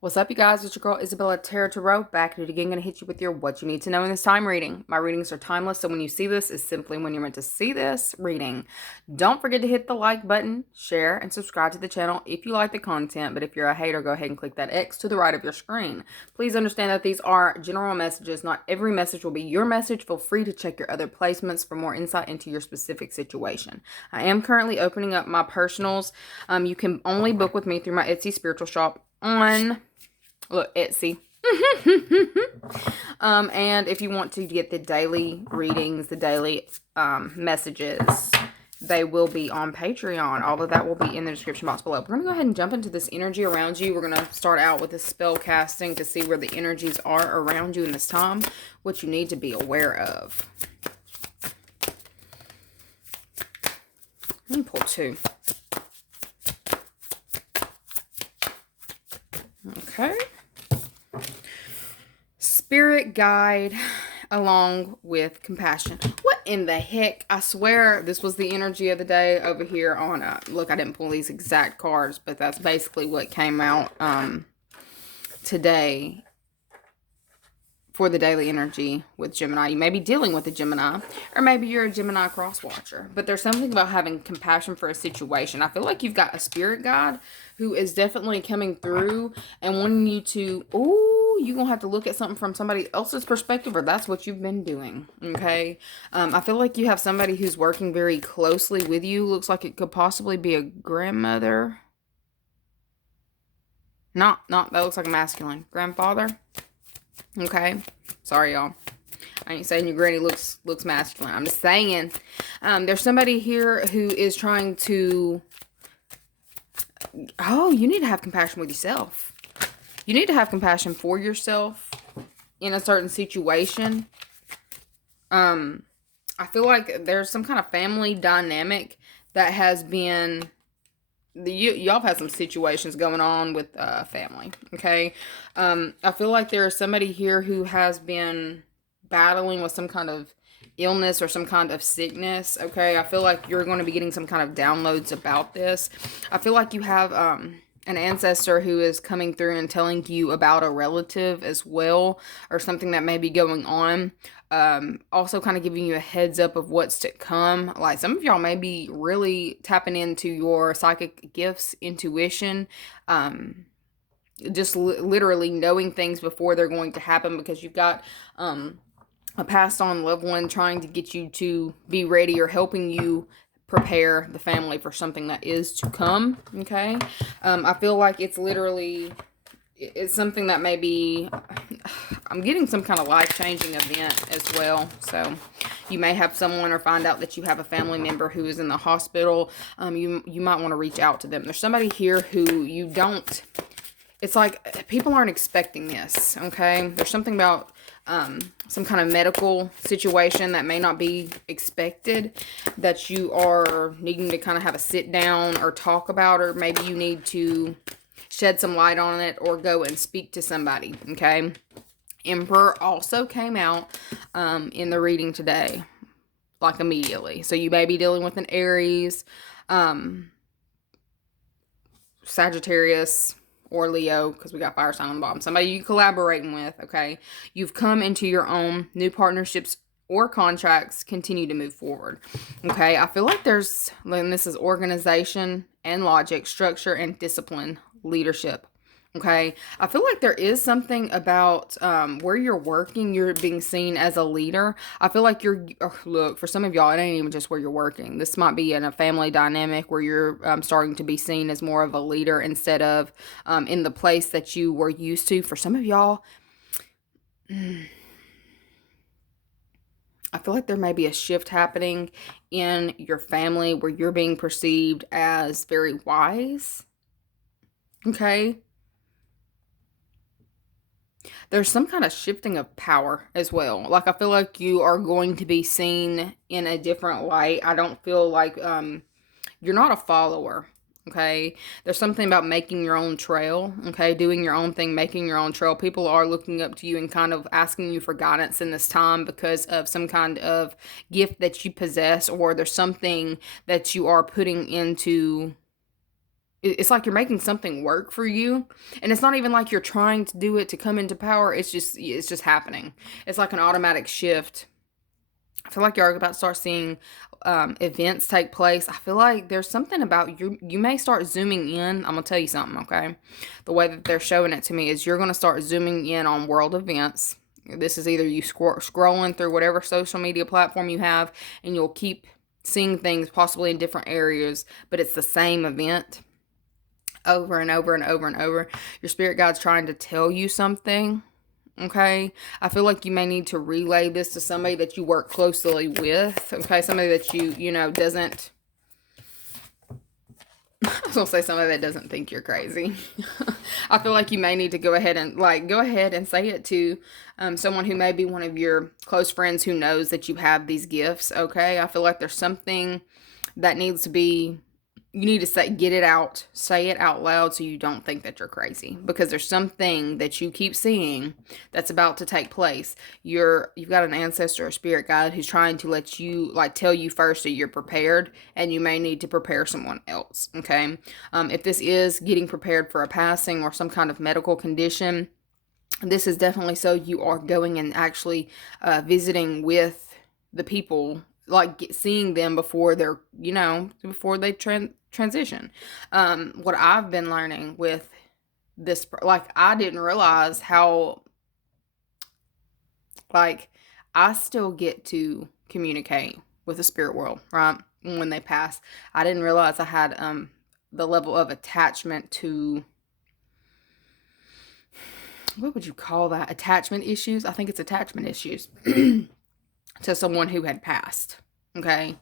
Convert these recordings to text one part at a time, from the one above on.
What's up, you guys? It's your girl Isabella Tarot, back at it again. Gonna hit you with your what you need to know in this time reading. My readings are timeless, so when you see this, is simply when you're meant to see this reading. Don't forget to hit the like button, share, and subscribe to the channel if you like the content. But if you're a hater, go ahead and click that X to the right of your screen. Please understand that these are general messages. Not every message will be your message. Feel free to check your other placements for more insight into your specific situation. I am currently opening up my personals. You can only book with me through my Etsy spiritual shop on Etsy. And if you want to get the daily readings, the daily messages, they will be on Patreon. All of that will be in the description box below. We're going to go ahead and jump into this energy around you. We're going to start out with a spell casting to see where the energies are around you in this time, what you need to be aware of. Let me pull two. Okay. Spirit guide along with compassion. What in the heck? I swear this was the energy of the day over here on look, I didn't pull these exact cards, but that's basically what came out today for the daily energy with Gemini. You may be dealing with a Gemini, or maybe you're a Gemini cross watcher, but there's something about having compassion for a situation. I feel like you've got a spirit guide who is definitely coming through and wanting you to, you're going to have to look at something from somebody else's perspective, or that's what you've been doing, okay? I feel like you have somebody who's working very closely with you. Looks like it could possibly be a grandmother. Not, that looks like a masculine. Grandfather. Okay, sorry y'all. I ain't saying your granny looks masculine. I'm just saying there's somebody here who is trying to, you need to have compassion with yourself. You need to have compassion for yourself in a certain situation. I feel like there's some kind of family dynamic that has been, y'all have had some situations going on with family, okay? I feel like there is somebody here who has been battling with some kind of illness or some kind of sickness, okay? I feel like you're going to be getting some kind of downloads about this. I feel like you have an ancestor who is coming through and telling you about a relative as well, or something that may be going on. Also kind of giving you a heads up of what's to come. Like some of y'all may be really tapping into your psychic gifts, intuition, just literally knowing things before they're going to happen, because you've got a passed on loved one trying to get you to be ready, or helping you prepare the family for something that is to come, okay? I feel like it's literally, it's something that may be, I'm getting some kind of life-changing event as well. So you may have someone, or find out that you have a family member who is in the hospital. You might want to reach out to them. There's somebody here who you don't, it's like people aren't expecting this, okay? There's something about some kind of medical situation that may not be expected, that you are needing to kind of have a sit down or talk about, or maybe you need to shed some light on it or go and speak to somebody, okay? Emperor also came out in the reading today, like immediately. So you may be dealing with an Aries, Sagittarius, or Leo, because we got fire sign on the bottom. Somebody you're collaborating with, okay? You've come into your own new partnerships or contracts, continue to move forward, okay? I feel like there's, and this is organization and logic, structure and discipline, leadership, okay? I feel like there is something about where you're working, you're being seen as a leader. I feel like look, for some of y'all, it ain't even just where you're working. This might be in a family dynamic where you're starting to be seen as more of a leader instead of in the place that you were used to. For some of y'all, I feel like there may be a shift happening in your family where you're being perceived as very wise, okay? There's some kind of shifting of power as well. Like, I feel like you are going to be seen in a different light. I don't feel like you're not a follower, okay? There's something about making your own trail, okay? Doing your own thing, making your own trail. People are looking up to you and kind of asking you for guidance in this time because of some kind of gift that you possess, or there's something that you are putting into it's like you're making something work for you, and it's not even like you're trying to do it to come into power. It's just happening. It's like an automatic shift. I feel like you're about to start seeing events take place. I feel like there's something about you. You may start zooming in. I'm gonna tell you something, okay? The way that they're showing it to me is you're gonna start zooming in on world events. This is either you scrolling through whatever social media platform you have, and you'll keep seeing things possibly in different areas, but it's the same event over and over and over and over. Your spirit guide's trying to tell you something. Okay, I feel like you may need to relay this to somebody that you work closely with. Okay, somebody that doesn't. I was gonna say somebody that doesn't think you're crazy. I feel like you may need to go ahead and say it to someone who may be one of your close friends who knows that you have these gifts. Okay, I feel like there's something that needs to be. You need to get it out, say it out loud so you don't think that you're crazy, because there's something that you keep seeing that's about to take place. You've got an ancestor or spirit guide who's trying to let you, like, tell you first that you're prepared, and you may need to prepare someone else. Okay. If this is getting prepared for a passing or some kind of medical condition, this is definitely so you are going and actually visiting with the people, like seeing them before they're, before they transition. What I've been learning with this, like, I didn't realize how, like, I still get to communicate with the spirit world, right? When they pass, I didn't realize I had the level of attachment to, what would you call that? Attachment issues? I think it's attachment issues to someone who had passed. Okay.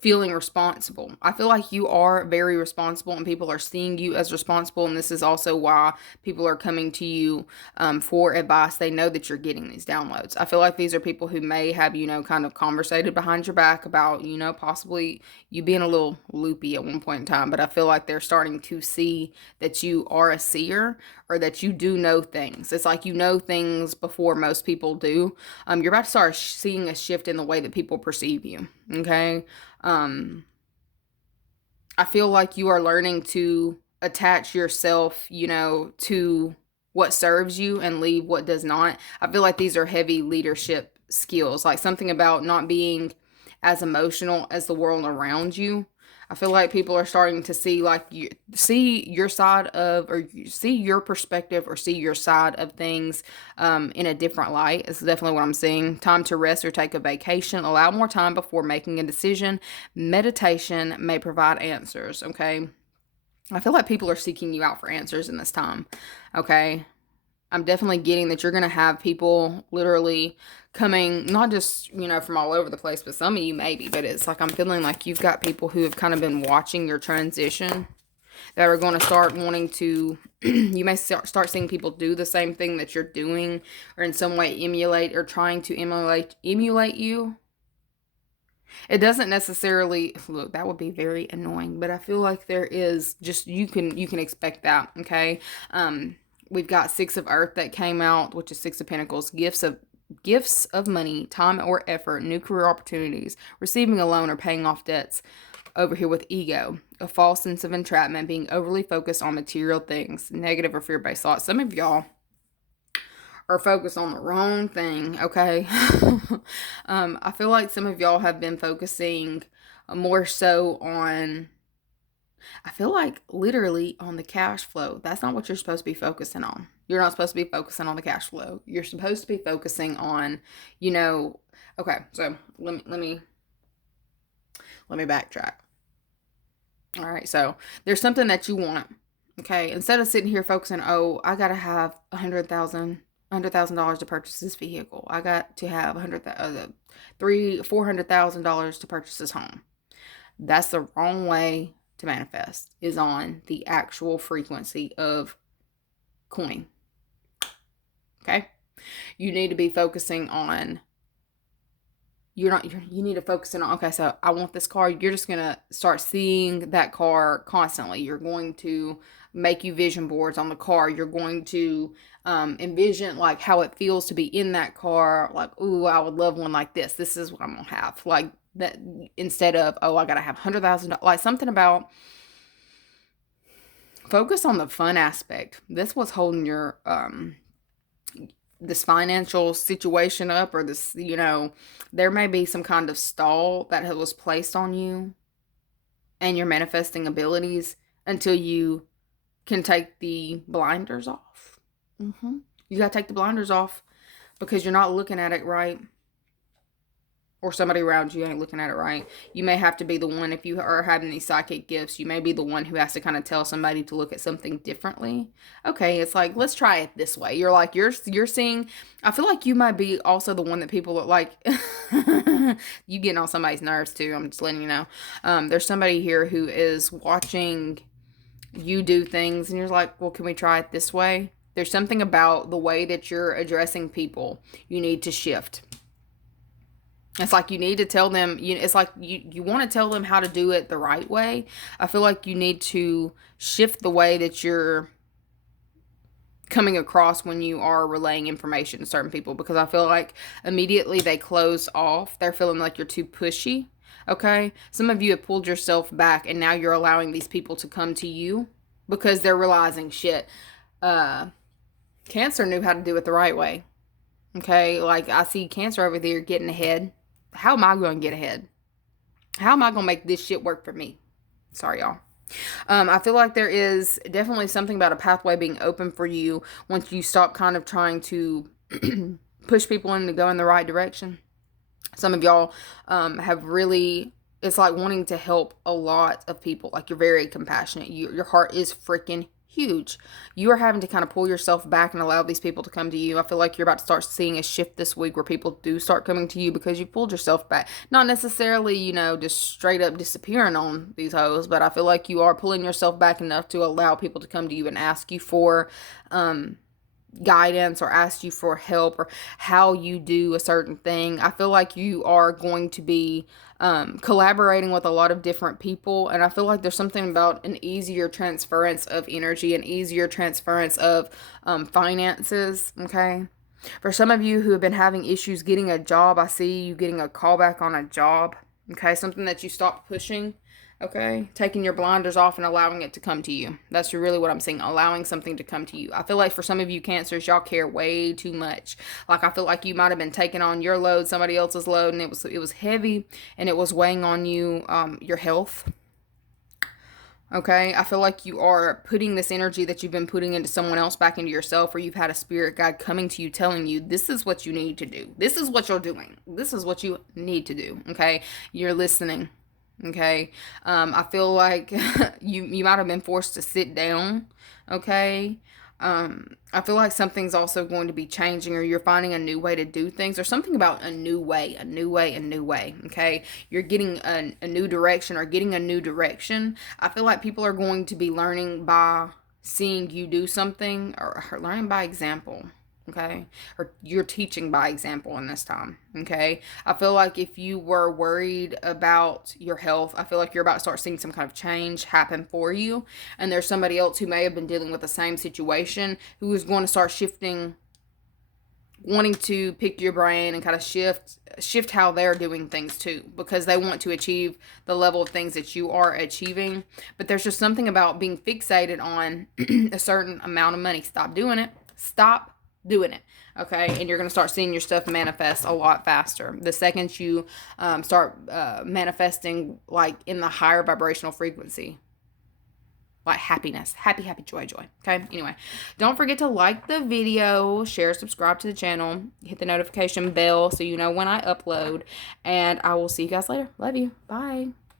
Feeling responsible. I feel like you are very responsible, and people are seeing you as responsible, and this is also why people are coming to you for advice. They know that you're getting these downloads. I feel like these are people who may have, kind of conversated behind your back about, possibly you being a little loopy at one point in time, but I feel like they're starting to see that you are a seer, or that you do know things. It's like you know things before most people do. You're about to start seeing a shift in the way that people perceive you, okay? I feel like you are learning to attach yourself, to what serves you and leave what does not. I feel like these are heavy leadership skills, like something about not being as emotional as the world around you. I feel like people are starting to see, like, see your side of, or see your perspective, or see your side of things in a different light. It's definitely what I'm seeing. Time to rest or take a vacation. Allow more time before making a decision. Meditation may provide answers, okay? I feel like people are seeking you out for answers in this time, okay? I'm definitely getting that you're going to have people literally coming, not just, from all over the place, but some of you maybe, but it's like I'm feeling like you've got people who have kind of been watching your transition that are going to start wanting to, you may start seeing people do the same thing that you're doing, or in some way emulate, or trying to emulate you. It doesn't necessarily, look, that would be very annoying, but I feel like there is just, you can expect that, okay? We've got Six of Earth that came out, which is Six of Pentacles. Gifts of money, time or effort, new career opportunities, receiving a loan or paying off debts. Over here with ego, a false sense of entrapment, being overly focused on material things, negative or fear-based thoughts. Some of y'all are focused on the wrong thing, okay? I feel like some of y'all have been focusing more so on, I feel like literally on the cash flow. That's not what you're supposed to be focusing on. You're not supposed to be focusing on the cash flow. You're supposed to be focusing on, okay, so let me backtrack. All right, so there's something that you want, okay? Instead of sitting here focusing, oh, I got to have $100,000 to purchase this vehicle. I got to have $400,000 to purchase this home. That's the wrong way to manifest, is on the actual frequency of coin. Okay? You need to be focusing on, you need to focus on, okay, so I want this car. You're just going to start seeing that car constantly. You're going to make you vision boards on the car. You're going to envision, like, how it feels to be in that car. Like, ooh, I would love one like this. This is what I'm going to have. Like, that, instead of, oh, I got to have $100,000. Like, something about, focus on the fun aspect. This was holding your, this financial situation up, or this, you know, there may be some kind of stall that was placed on you and your manifesting abilities until you can take the blinders off. You got to take the blinders off because you're not looking at it right. Or somebody around you ain't looking at it right. You may have to be the one, if you are having these psychic gifts, you may be the one who has to kind of tell somebody to look at something differently. Okay, it's like, let's try it this way. You're like, you're seeing, I feel like you might be also the one that people are like, you getting on somebody's nerves too. I'm just letting you know. There's somebody here who is watching you do things and you're like, well, can we try it this way? There's something about the way that you're addressing people you need to shift. It's like you need to tell them, it's like you want to tell them how to do it the right way. I feel like you need to shift the way that you're coming across when you are relaying information to certain people, because I feel like immediately they close off. They're feeling like you're too pushy. Okay? Some of you have pulled yourself back and now you're allowing these people to come to you because they're realizing, shit, Cancer knew how to do it the right way. Okay? Like, I see Cancer over there getting ahead. How am I going to get ahead? How am I going to make this shit work for me? Sorry, y'all. I feel like there is definitely something about a pathway being open for you once you stop kind of trying to push people in to go in the right direction. Some of y'all have really, it's like wanting to help a lot of people. Like, you're very compassionate. Your heart is freaking huge. You are having to kind of pull yourself back and allow these people to come to you. I feel like you're about to start seeing a shift this week where people do start coming to you because you pulled yourself back. Not necessarily, you know, just straight up disappearing on these hoes, but I feel like you are pulling yourself back enough to allow people to come to you and ask you for guidance or ask you for help or how you do a certain thing. I feel like you are going to be collaborating with a lot of different people, and I feel like there's something about an easier transference of energy, an easier transference of finances. Okay, for some of you who have been having issues getting a job, I see you getting a call back on a job. Okay, something that you stopped pushing. Okay, taking your blinders off and allowing it to come to you. That's really what I'm saying, allowing something to come to you. I feel like for some of you Cancers, y'all care way too much. Like, I feel like you might have been taking on your load, somebody else's load, and it was heavy, and it was weighing on you, your health. Okay, I feel like you are putting this energy that you've been putting into someone else back into yourself, or you've had a spirit guide coming to you telling you, this is what you need to do. This is what you're doing. This is what you need to do. Okay, you're listening. Okay, I feel like you might have been forced to sit down. Okay, I feel like something's also going to be changing, or you're finding a new way to do things, or something about a new way. Okay, you're getting a new direction, or getting a new direction. I feel like people are going to be learning by seeing you do something, or learning by example. Okay, or you're teaching by example in this time. Okay, I feel like if you were worried about your health, I feel like you're about to start seeing some kind of change happen for you, and there's somebody else who may have been dealing with the same situation who is going to start shifting, wanting to pick your brain and kind of shift how they're doing things too, because they want to achieve the level of things that you are achieving. But there's just something about being fixated on a certain amount of money. Stop doing it. Stop doing it. Okay, and you're going to start seeing your stuff manifest a lot faster the second you start manifesting like in the higher vibrational frequency, like happiness, happy joy. Okay, anyway, don't forget to like the video, share, subscribe to the channel, hit the notification bell so you know when I upload, and I will see you guys later. Love you. Bye.